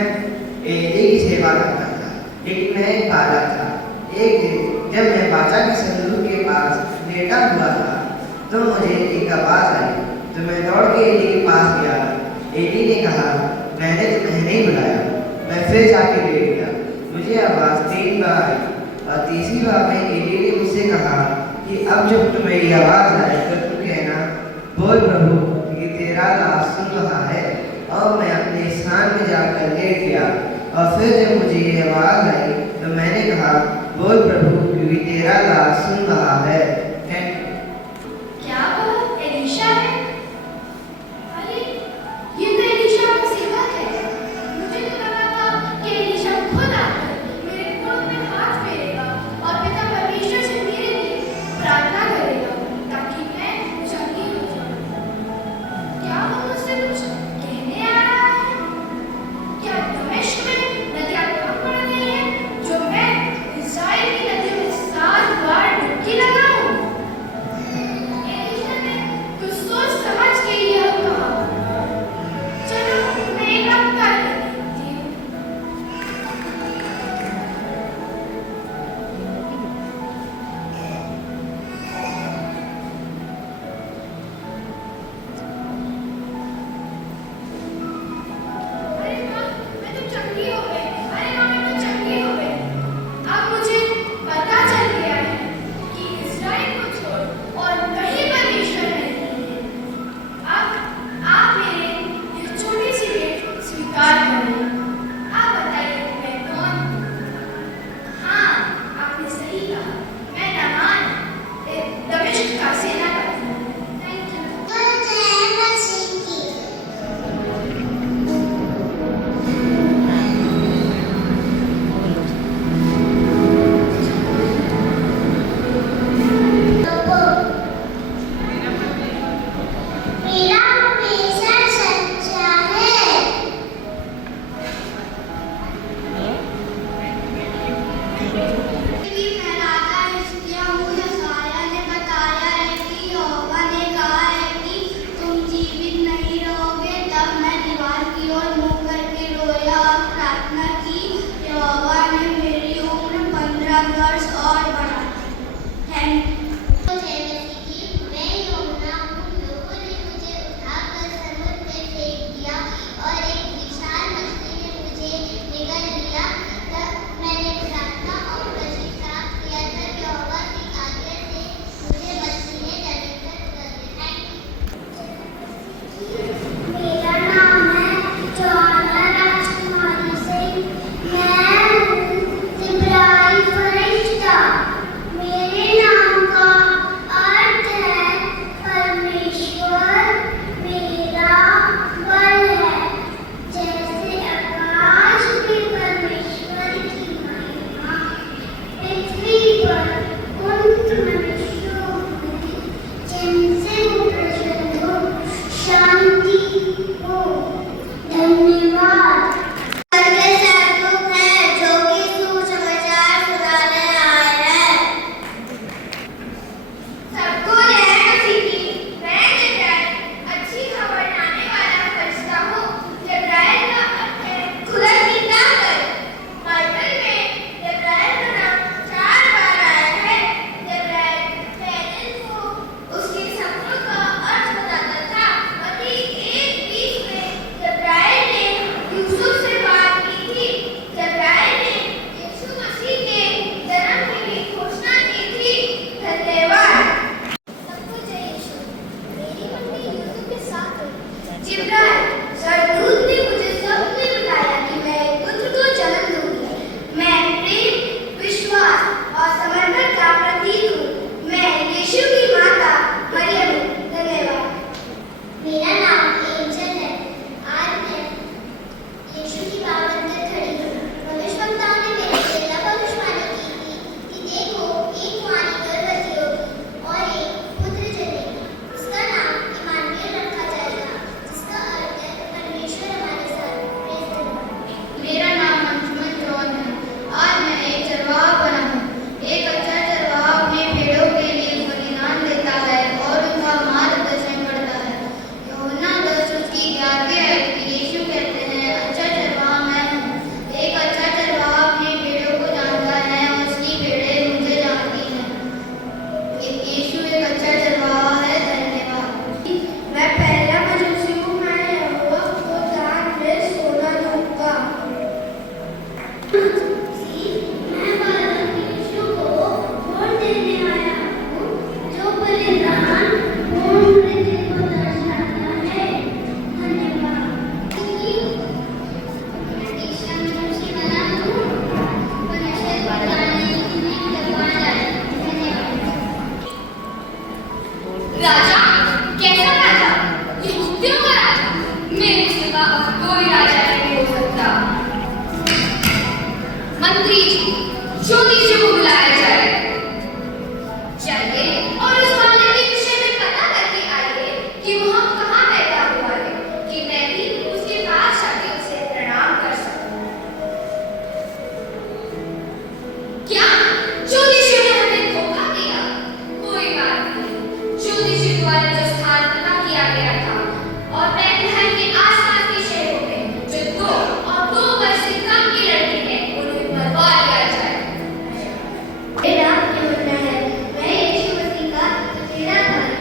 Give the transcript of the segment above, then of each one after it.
Eli की सेवा करता था, लेकिन मैं एक बालक था। एक दिन जब मैं बाचा के संदूक के पास लेटा हुआ था, तो मुझे एक आवाज़ आई, तो मैं दौड़ के एली के पास गया। एली ने कहा, मैंने तुम्हें नहीं बुलाया। मैं फिर जाके लेट गया। मुझे आवाज़ 3 बार आई और तीसरी बार में एली ने मुझसे कहा कि अब जब तुम्हें ये आवाज़ आए तो तुम कहना, बोल प्रभु, कि तेरा दास सुन रहा है। और मैं अपने स्थान में जाकर लेट गया। और फिर जब मुझे ये आवाज़ आई तो मैंने कहा, बोल प्रभु, क्योंकि तेरा दास सुन रहा है। क्या वो एलीशा है? अरे ये तो एलीशा का सेवक है। मुझे तो लगा था कि एलीशा खुद आकर मेरे घुटनों में हाथ फेरेगा और पिता परमेश्वर से मेरे लिए प्रार्थना करेगा ताकि मैं चंगी हो जाऊं। क्या वो मुझसे कुछ कहने आ रहा है? क्या दमिश्क में नदियां कम पड़ गई हैं जो मैं इस्राएल की नदियों में 7 बार डुबकी लगाऊं? मंत्री जी ज्योतिषी को बुलाया जाए। चलिए और उस मामले के विषय में पता करके आइए कि वह कहाँ बैठा हुआ है, कि मैं भी उसके पास जाके उसे प्रणाम कर सकूं। क्या ज्योतिषी ने हमें धोखा दिया? कोई बात नहीं, ज्योतिषी द्वारा जो स्थान पता किया गया था और बेथलेहम के आसपास के शहरों में जो 2 और 2 वर्ष से कम की लड़की है उन्हें मरवा दिया जाए। मेरा यूहन्ना है, मैं यीशु मसीह का चचेरा भाई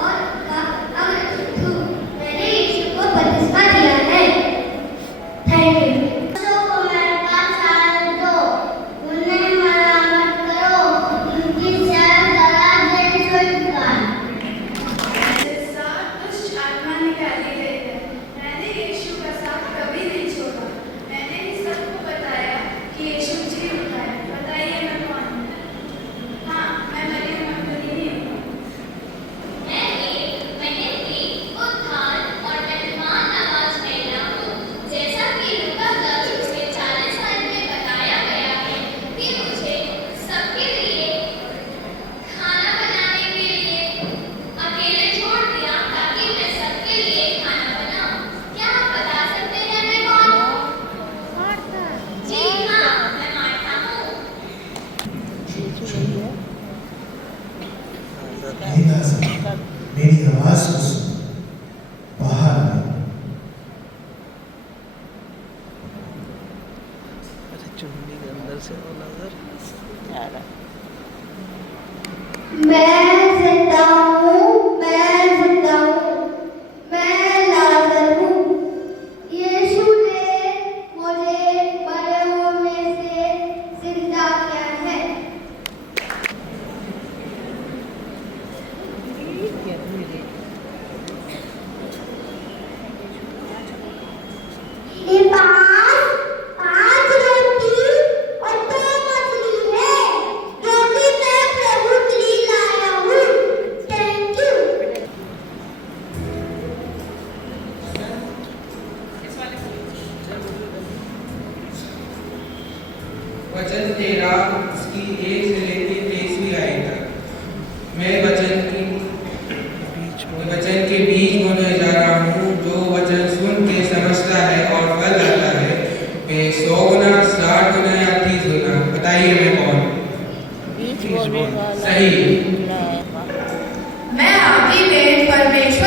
और का अग्रदूत हूँ। मैंने यीशु को बपतिस्मा दिया है। Thank you. बच्चों को मेरे पास आने दो, उन्हें मना मत करो, उनकी सेवा करा दे स्वर्गवास। मुझे 7 दुष्ट आत्मा निकाली गई है। मैंने यीशु का साथ कभी नहीं छोड़ा। मैंने ही सबको बताया कि यीशु जी उठा है। बताइए मैं कौन हूँ? हाँ, मैं मरियम मगदलीनी हूँ। मैं एक मेहनती, उद्धार और मेहमान नवाज महिला हूँ। जैसा कि लूका का 40 में बताया गया है कि मुझे सबके लिए खाना बनाने के लिए अकेले छोड़ दिया ताकि मैं सबके लिए खाना बनाऊं। क्या आप बता सकते हैं मैं कौन हूँ? जी हाँ, मैं मार्था हूँ। गीता से मेरी आवाज को सुन, बाहर आओ। चुन्नी के अंदर से वो नजर आ रहा। मैं जिंदा हूँ, मैं जिंदा हूँ, मैं लाजर हूँ। यीशु ने मुझे मरे हुओं में से जिंदा किया है। मेरे पास 5 रोटी और 2 मछली है, जो कि मैं प्रभु के लिए लाया हूँ। Thank you. वचन 13 इसकी 1 से लेकर 23वीं आयत तक। मैं वचन के बीज बोने जा रहा हूँ। जो वचन सुन के समझता है और फल लाता है, मैं 100 गुना, 60 गुना या 30 गुना। बताइए मैं कौन? सही। मैं आपकी भेंट परमेश्वर